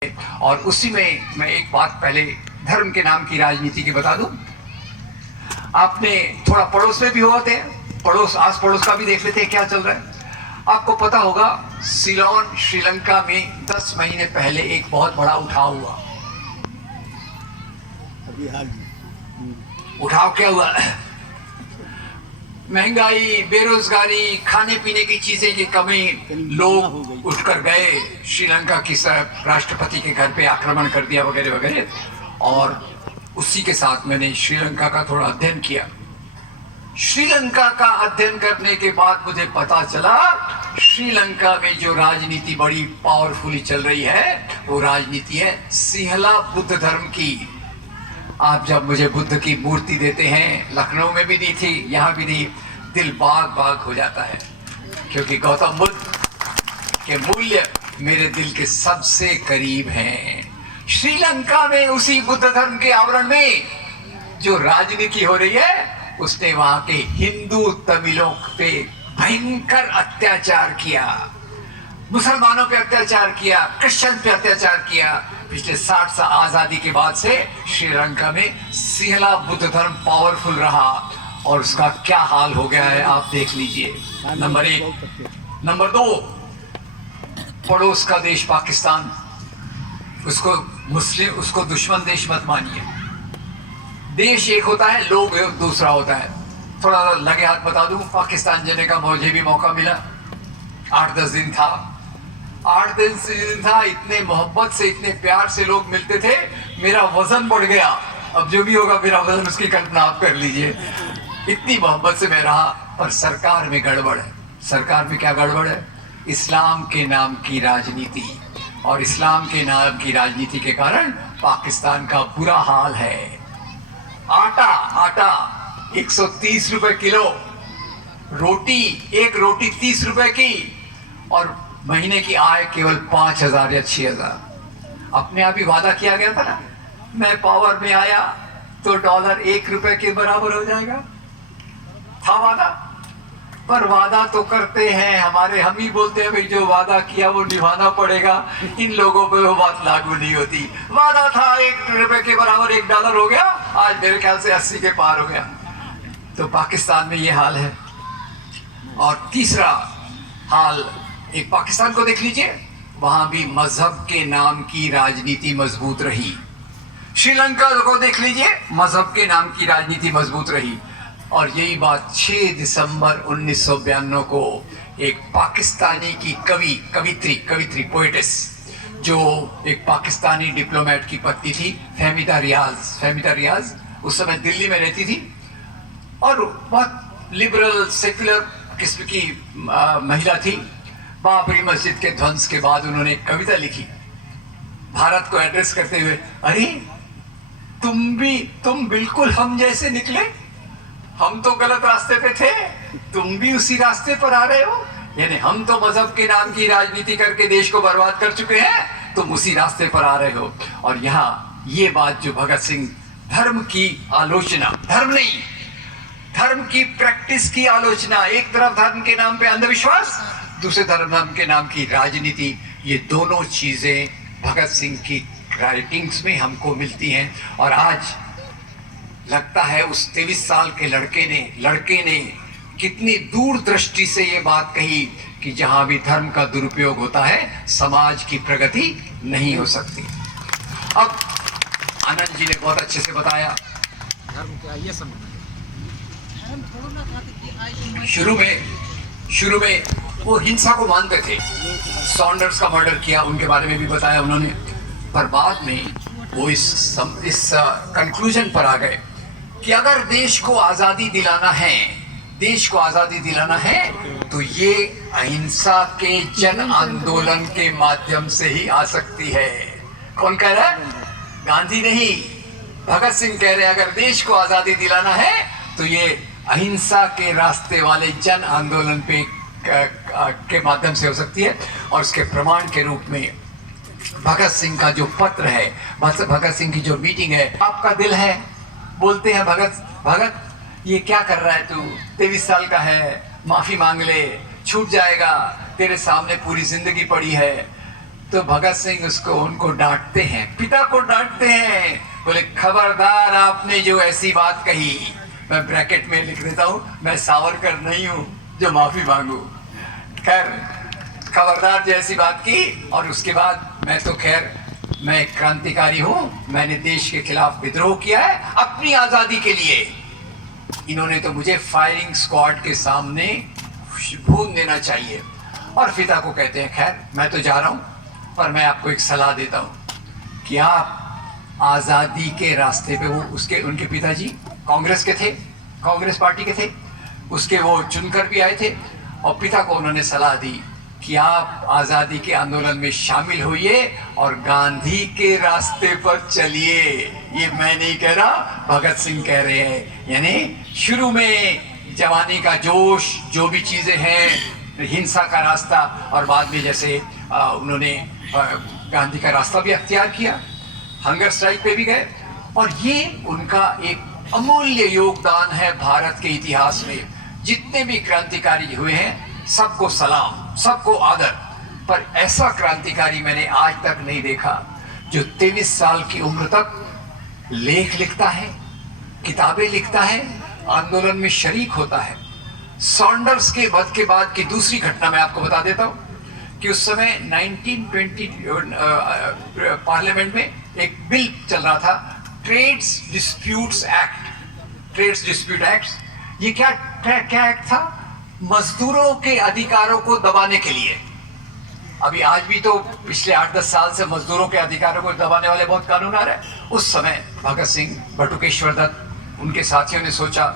और उसी में मैं एक बात पहले धर्म के नाम की राजनीति की बता दूं। आपने थोड़ा पड़ोस में भी हुआ थे, पड़ोस आस पड़ोस का भी देख लेते हैं क्या चल रहा है। आपको पता होगा सिलोन श्रीलंका में 10 महीने पहले एक बहुत बड़ा उठाव हुआ। उठाव क्या हुआ? महंगाई, बेरोजगारी, खाने पीने की चीजें की कमी, लोग उठकर गए श्रीलंका की राष्ट्रपति के घर पे आक्रमण कर दिया वगैरह वगैरह। और उसी के साथ मैंने श्रीलंका का थोड़ा अध्ययन किया। श्रीलंका का अध्ययन करने के बाद मुझे पता चला श्रीलंका में जो राजनीति बड़ी पावरफुली चल रही है वो राजनीति है सिंहला बुद्ध धर्म की। आप जब मुझे बुद्ध की मूर्ति देते हैं, लखनऊ में भी दी थी, यहाँ भी दी, दिल बाग बाग हो जाता है, क्योंकि गौतम बुद्ध के मूल्य मेरे दिल के सबसे करीब हैं। श्रीलंका में उसी बुद्ध धर्म के आवरण में जो राजनीति हो रही है उसने वहां के हिंदू तमिलों पे भयंकर अत्याचार किया, मुसलमानों पे अत्याचार किया, क्रिश्चियन पे अत्याचार किया। पिछले 60 साल आजादी के बाद से श्रीलंका में सिंहला बुद्ध धर्म पावरफुल रहा और उसका क्या हाल हो गया है आप देख लीजिए। नंबर 1। नंबर 2, पड़ोस का देश पाकिस्तान, उसको मुस्लिम, उसको दुश्मन देश मत मानिए। देश एक होता है, लोग दूसरा होता है। थोड़ा लगे हाथ बता दूं, पाकिस्तान जाने का मुझे भी मौका मिला। 8-10 दिन था, 8 दिन था, इतने मोहब्बत से, इतने प्यार से लोग मिलते थे, मेरा वजन बढ़ गया। अब जो भी होगा मेरा वजन, उसकी कल्पना आप कर लीजिए। इतनी मोहब्बत से मैं रहा, पर सरकार में गड़बड़ है। सरकार में क्या गड़बड़ है? इस्लाम के नाम की राजनीति, और इस्लाम के नाम की राजनीति के कारण पाकिस्तान का बुरा हाल है। आटा 130 रुपए किलो, रोटी, एक रोटी 30 रुपए की, और महीने की आय केवल 5,000 या 6,000। अपने आप ही वादा किया गया था ना, मैं पावर में आया तो डॉलर 1 रुपए के बराबर हो जाएगा, था वादा। पर वादा तो करते हैं हमारे, हम ही बोलते हैं भाई जो वादा किया वो निभाना पड़ेगा। इन लोगों पे वो बात लागू नहीं होती। वादा था 1 रुपए के बराबर $1 हो गया, आज मेरे ख्याल से 80 के पार हो गया। तो पाकिस्तान में ये हाल है। और तीसरा हाल, एक पाकिस्तान को देख लीजिए, वहां भी मजहब के नाम की राजनीति मजबूत रही। श्रीलंका को देख लीजिए, मजहब के नाम की राजनीति मजबूत रही। और यही बात 6 दिसंबर 1992 को एक पाकिस्तानी की कवित्री पोएटिस, जो एक पाकिस्तानी डिप्लोमेट की पत्नी थी, फहमीदा रियाज, उस समय दिल्ली में रहती थी और बहुत लिबरल सेक्युलर किस्म की महिला थी। बाबरी मस्जिद के ध्वंस के बाद उन्होंने एक कविता लिखी भारत को एड्रेस करते हुए, अरे तुम बिल्कुल हम जैसे निकले, हम तो गलत रास्ते पे थे, तुम भी उसी रास्ते पर आ रहे हो। यानी हम तो मजहब के नाम की राजनीति करके देश को बर्बाद कर चुके हैं, तुम उसी रास्ते पर आ रहे हो। और यहाँ ये बात जो भगत सिंह, धर्म की आलोचना, धर्म नहीं, धर्म की प्रैक्टिस की आलोचना, एक तरफ धर्म के नाम पे अंधविश्वास, दूसरे धर्म के नाम की राजनीति, ये दोनों चीजें भगत सिंह की राइटिंग्स में हमको मिलती हैं। और आज लगता है उस 23 साल के लड़के ने कितनी दूरदृष्टि से ये बात कही कि जहां भी धर्म का दुरुपयोग होता है समाज की प्रगति नहीं हो सकती। अब आनंद जी ने बहुत अच्छे से बताया, धर्म क्या ये समझ। शुरू में वो हिंसा को मानते थे, सॉन्डर्स का मर्डर किया, उनके बारे में भी बताया उन्होंने। पर बाद में वो इस कंक्लूजन पर आ गए कि अगर देश को आजादी दिलाना है तो ये अहिंसा के जन आंदोलन के माध्यम से ही आ सकती है। कौन कह रहा है? गांधी नहीं, भगत सिंह कह रहे हैं अगर देश को आजादी दिलाना है तो ये अहिंसा के रास्ते वाले जन आंदोलन पे के माध्यम से हो सकती है। और उसके प्रमाण के रूप में भगत सिंह का जो पत्र है, भगत सिंह की जो मीटिंग है, आपका दिल है, बोलते हैं भगत ये क्या कर रहा है तू, 23 साल का है, माफी मांग ले, छूट जाएगा, तेरे सामने पूरी जिंदगी पड़ी है। तो भगत सिंह उनको डांटते हैं, पिता को डांटते हैं, बोले खबरदार आपने जो ऐसी बात कही, मैं ब्रैकेट में लिख देता हूं, मैं सावरकर नहीं हूं जो माफी मांगू, खैर खबरदार जो ऐसी बात की। और उसके बाद मैं तो खैर मैं एक क्रांतिकारी हूं, मैंने देश के खिलाफ विद्रोह किया है अपनी आजादी के लिए, इन्होंने तो मुझे फायरिंग स्क्वाड के सामने भून देना चाहिए। और पिता को कहते हैं खैर मैं तो जा रहा हूं, पर मैं आपको एक सलाह देता हूं कि आप आजादी के रास्ते पे, वो उनके पिताजी कांग्रेस के थे, कांग्रेस पार्टी के थे, उसके वो चुनकर भी आए थे, और पिता को उन्होंने सलाह दी कि आप आजादी के आंदोलन में शामिल होइए और गांधी के रास्ते पर चलिए। ये मैं नहीं कह रहा, भगत सिंह कह रहे हैं। यानी शुरू में जवानी का जोश, जो भी चीजें हैं, हिंसा का रास्ता, और बाद में जैसे उन्होंने गांधी का रास्ता भी अख्तियार किया, हंगर स्ट्राइक पे भी गए, और ये उनका एक अमूल्य योगदान है भारत के इतिहास में। जितने भी क्रांतिकारी हुए हैं सबको सलाम, सबको आदर, पर ऐसा क्रांतिकारी मैंने आज तक नहीं देखा जो 23 साल की उम्र तक लेख लिखता है, किताबें लिखता है, आंदोलन में शरीक होता है। सॉन्डर्स के वध के बाद की दूसरी घटना मैं आपको बता देता हूं कि उस समय 1920 पार्लियामेंट में एक बिल चल रहा था, trades disputes act. Trades dispute act ये क्या एक्ट था? मजदूरों के अधिकारों को दबाने के लिए। अभी आज भी तो पिछले 8-10 साल से मजदूरों के अधिकारों को दबाने वाले बहुत कानून आ रहे हैं। उस समय भगत सिंह, बटुकेश्वर दत्त, उनके साथियों ने सोचा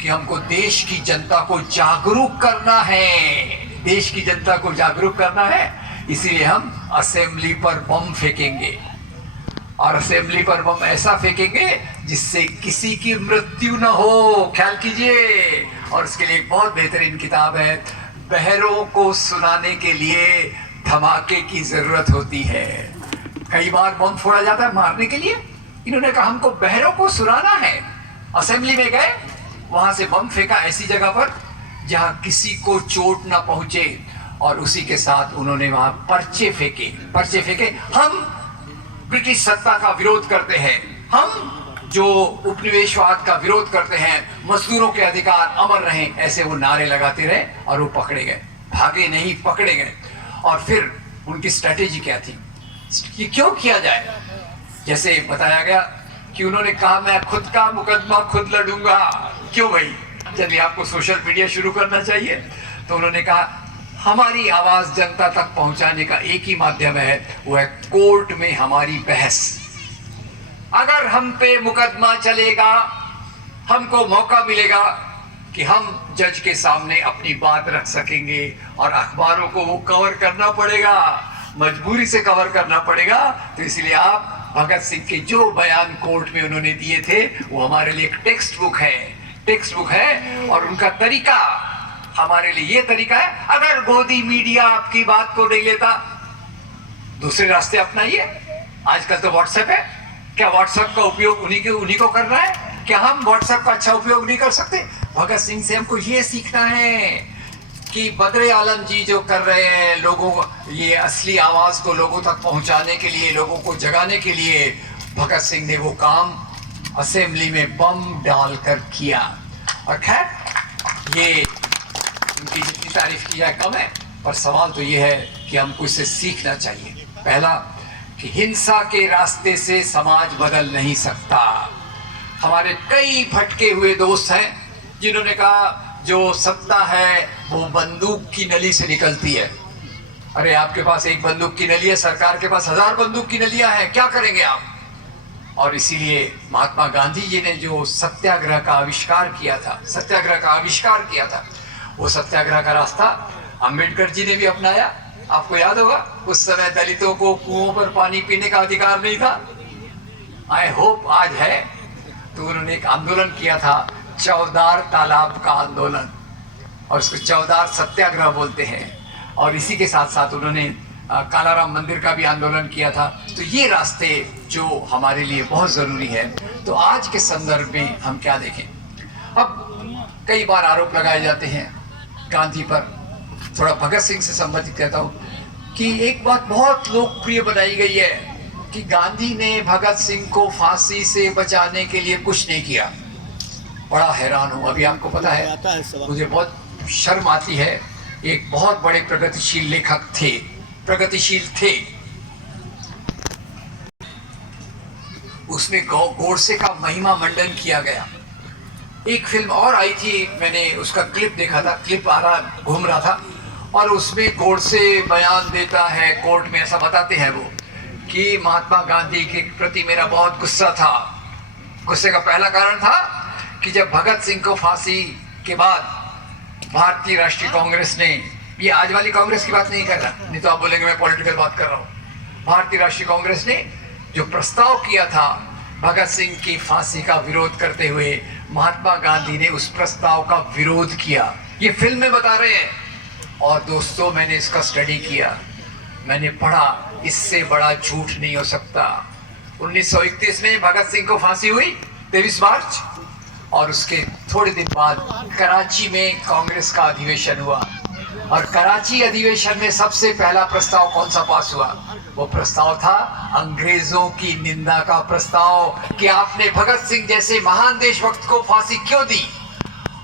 कि हमको देश की जनता को जागरूक करना है, देश की जनता को जागरूक करना है, इसीलिए हम असेंबली पर बम फेंकेंगे, और असेंबली पर बम ऐसा फेंकेंगे जिससे किसी की मृत्यु न हो। ख्याल कीजिए। और उसके लिए एक बहुत बेहतरीन किताब है, बहरों को सुनाने के लिए धमाके की जरूरत होती है। कई बार बम फोड़ा जाता है मारने के लिए, इन्होंने कहा हमको बहरों को सुनाना है। असेंबली में गए, वहां से बम फेंका ऐसी जगह पर जहां किसी को चोट ना पहुंचे, और उसी के साथ उन्होंने वहां पर्चे फेंके। हम ब्रिटिश सत्ता का विरोध करते हैं, हम जो उपनिवेशवाद का विरोध करते हैं, मजदूरों के अधिकार अमर रहें, ऐसे वो नारे लगाते रहे, और वो पकड़े गए, भागे नहीं, पकड़े गए। और फिर उनकी स्ट्रेटेजी क्या थी कि क्यों किया जाए? जैसे बताया गया कि उन्होंने कहा मैं खुद का मुकदमा खुद लड़ूंगा। क्यों भाई? जब आपको सोशल मीडिया शुरू करना चाहिए, तो उन्होंने कहा हमारी आवाज जनता तक पहुंचाने का एक ही माध्यम है, वो है कोर्ट में हमारी बहस। अगर हम पे मुकदमा चलेगा, हमको मौका मिलेगा कि हम जज के सामने अपनी बात रख सकेंगे, और अखबारों को वो कवर करना पड़ेगा, मजबूरी से कवर करना पड़ेगा। तो इसलिए आप भगत सिंह के जो बयान कोर्ट में उन्होंने दिए थे, वो हमारे लिए एक टेक्स्ट बुक है, और उनका तरीका हमारे लिए ये तरीका है। अगर गोदी मीडिया आपकी बात को नहीं लेता, दूसरे रास्ते अपनाइए। आजकल तो व्हाट्सएप है, क्या व्हाट्सएप का उपयोग उन्हीं को करना है? क्या हम व्हाट्सएप का अच्छा उपयोग नहीं कर सकते? भगत सिंह से हमको ये सीखना है कि बद्रे आलम जी जो कर रहे हैं, लोगों ये असली आवाज को लोगों तक पहुंचाने के लिए, लोगों को जगाने के लिए, भगत सिंह ने वो काम असेंबली में बम डालकर किया। और खैर ये उनकी जितनी तारीफ की जाए कम है, पर सवाल तो ये है कि हमको इससे सीखना चाहिए। पहला कि हिंसा के रास्ते से समाज बदल नहीं सकता। हमारे कई भटके हुए दोस्त हैं जिन्होंने कहा जो सत्ता है वो बंदूक की नली से निकलती है। अरे आपके पास एक बंदूक की नली है, सरकार के पास 1000 बंदूक की नलियां हैं, क्या करेंगे आप? और इसीलिए महात्मा गांधी जी ने जो सत्याग्रह का आविष्कार किया था, वो सत्याग्रह का रास्ता अंबेडकर जी ने भी अपनाया। आपको याद होगा उस समय दलितों को कुओं पर पानी पीने का अधिकार नहीं था, आई होप आज है। तो उन्होंने एक आंदोलन किया था, चौदार तालाब का आंदोलन, और उसको चौदार सत्याग्रह बोलते हैं। और इसी के साथ साथ उन्होंने कालाराम मंदिर का भी आंदोलन किया था। तो ये रास्ते जो हमारे लिए बहुत ज़रूरी है। तो आज के संदर्भ में हम क्या देखें? अब कई बार आरोप लगाए जाते हैं गांधी पर, थोड़ा भगत सिंह से संबंधित कहता हूँ कि एक बात बहुत लोकप्रिय बनाई गई है कि गांधी ने भगत सिंह को फांसी से बचाने के लिए कुछ नहीं किया। बड़ा हैरान हूं। अभी आपको पता है, मुझे बहुत शर्म आती है, एक बहुत बड़े प्रगतिशील लेखक थे, प्रगतिशील थे, उसमें गोडसे का महिमा मंडन किया गया। एक फिल्म और आई थी, मैंने उसका क्लिप देखा था, क्लिप आ रहा घूम रहा था, और उसमें गोडसे बयान देता है कोर्ट में, ऐसा बताते हैं वो कि महात्मा गांधी के प्रति मेरा बहुत गुस्सा था। गुस्से का पहला कारण था कि जब भगत सिंह को फांसी के बाद भारतीय राष्ट्रीय कांग्रेस ने, ये आज वाली कांग्रेस की बात नहीं कर रहा, नहीं तो आप बोलेंगे मैं पॉलिटिकल बात कर रहा हूँ, भारतीय राष्ट्रीय कांग्रेस ने जो प्रस्ताव किया था भगत सिंह की फांसी का विरोध करते हुए, महात्मा गांधी ने उस प्रस्ताव का विरोध किया। ये फिल्म में बता रहे हैं। और दोस्तों, मैंने इसका स्टडी किया, मैंने पढ़ा, इससे बड़ा झूठ नहीं हो सकता। 1931 में भगत सिंह को फांसी हुई 23 मार्च, और उसके थोड़े दिन बाद कराची में कांग्रेस का अधिवेशन हुआ, और कराची अधिवेशन में सबसे पहला प्रस्ताव कौन सा पास हुआ? वो प्रस्ताव था अंग्रेजों की निंदा का प्रस्ताव कि आपने भगत सिंह जैसे महान देशभक्त को फांसी क्यों दी।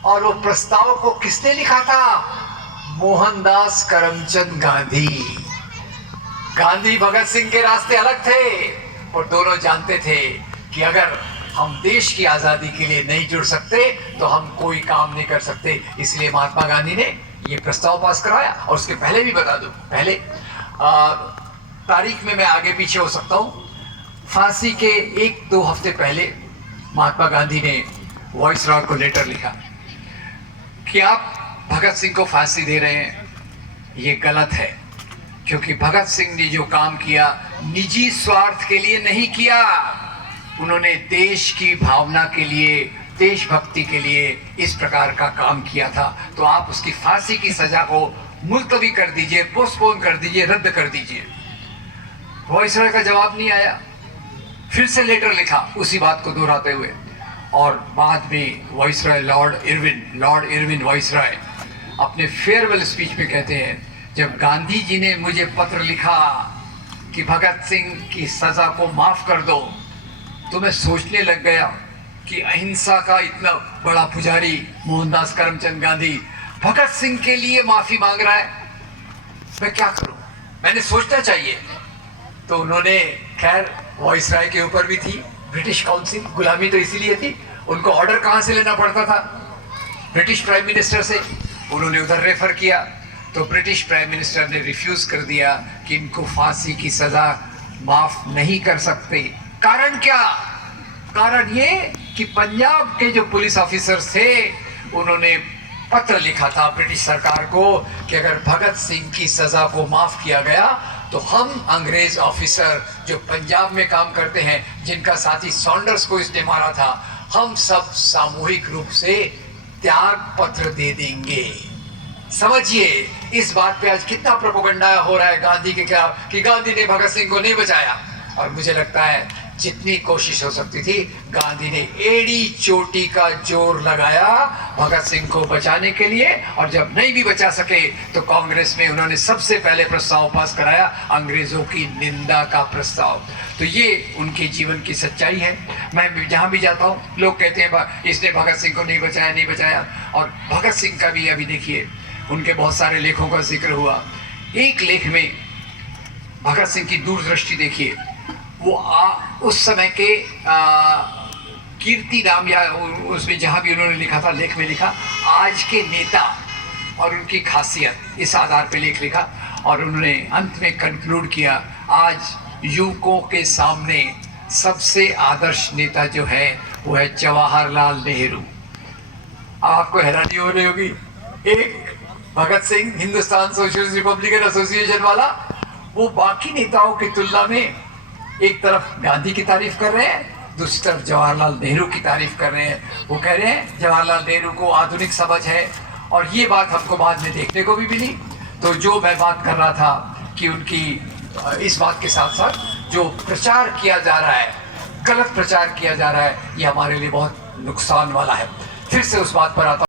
और वो प्रस्ताव को किसने लिखा था? मोहनदास करमचंद गांधी। गांधी भगत सिंह के रास्ते अलग थे, और दोनों जानते थे कि अगर हम देश की आजादी के लिए नहीं जुड़ सकते तो हम कोई काम नहीं कर सकते। इसलिए महात्मा गांधी ने ये प्रस्ताव पास कराया। और उसके पहले भी बता दूं, पहले तारीख में मैं आगे पीछे हो सकता हूँ, फांसी के 1-2 हफ्ते पहले महात्मा गांधी ने वाइसरॉय को लेटर लिखा कि आप भगत सिंह को फांसी दे रहे हैं, ये गलत है, क्योंकि भगत सिंह ने जो काम किया निजी स्वार्थ के लिए नहीं किया, उन्होंने देश की भावना के लिए, देशभक्ति के लिए इस प्रकार का काम किया था। तो आप उसकी फांसी की सजा को मुलतवी कर दीजिए, पोस्टपोन कर दीजिए, रद्द कर दीजिए। वाइसरॉय का जवाब नहीं आया। फिर से लेटर लिखा उसी बात को दोहराते हुए, और बाद में वाइसरॉय लॉर्ड इरविन वाइसरॉय अपने फेयरवेल स्पीच में कहते हैं, जब गांधी जी ने मुझे पत्र लिखा कि भगत सिंह की सजा को माफ कर दो, तो मैं सोचने लग गया कि अहिंसा का इतना बड़ा पुजारी मोहनदास करमचंद गांधी भगत सिंह के लिए माफी मांग रहा है, मैं क्या करूं, मैंने सोचना चाहिए। तो उन्होंने, खैर वाइसरॉय के ऊपर भी थी ब्रिटिश काउंसिल, गुलामी तो इसीलिए थी, उनको ऑर्डर कहां से लेना पड़ता था? ब्रिटिश प्राइम मिनिस्टर से। उन्होंने उधर रेफर किया, तो ब्रिटिश प्राइम मिनिस्टर ने रिफ्यूज कर दिया कि इनको फांसी की सजा माफ नहीं कर सकते। कारण क्या? कारण ये कि पंजाब के जो पुलिस ऑफिसर्स थे, उन्होंने पत्र लिखा था ब्रिटिश सरकार को कि अगर भगत सिंह की सजा को माफ किया गया तो हम अंग्रेज ऑफिसर जो पंजाब में काम करते हैं, जिनका साथी सॉन्डर्स को इसने मारा था, हम सब सामूहिक रूप से त्याग पत्र दे देंगे। समझिए इस बात पे आज कितना प्रोपेगेंडा हो रहा है गांधी के खिलाफ कि गांधी ने भगत सिंह को नहीं बचाया। और मुझे लगता है जितनी कोशिश हो सकती थी, गांधी ने एड़ी चोटी का जोर लगाया भगत सिंह को बचाने के लिए, और जब नहीं भी बचा सके तो कांग्रेस में उन्होंने सबसे पहले प्रस्ताव पास कराया, अंग्रेजों की निंदा का प्रस्ताव। तो ये उनके जीवन की सच्चाई है। मैं जहां भी जाता हूं लोग कहते हैं इसने भगत सिंह को नहीं बचाया। और भगत सिंह का भी अभी देखिए, उनके बहुत सारे लेखों का जिक्र हुआ। एक लेख में भगत सिंह की दूरदृष्टि देखिए, वो उस समय के कीर्ति नाम, या उसमें जहां भी उन्होंने लिखा था, लेख में लिखा आज के नेता और उनकी खासियत, इस आधार पे लेख लिखा। और उन्होंने अंत में कंक्लूड किया, आज युवकों के सामने सबसे आदर्श नेता जो है वो है जवाहरलाल नेहरू। आपको हैरानी हो रही होगी, एक Bhagat Singh Hindustan socialist republican association वाला, वो बाकी नेताओं की तुलना में एक तरफ गांधी की तारीफ कर रहे हैं, दूसरी तरफ जवाहरलाल नेहरू की तारीफ कर रहे हैं। वो कह रहे हैं जवाहरलाल नेहरू को आधुनिक समझ है, और ये बात हमको बाद में देखने को भी मिली। तो जो मैं बात कर रहा था कि उनकी इस बात के साथ साथ जो प्रचार किया जा रहा है, गलत प्रचार किया जा रहा है, ये हमारे लिए बहुत नुकसान वाला है। फिर से उस बात पर आता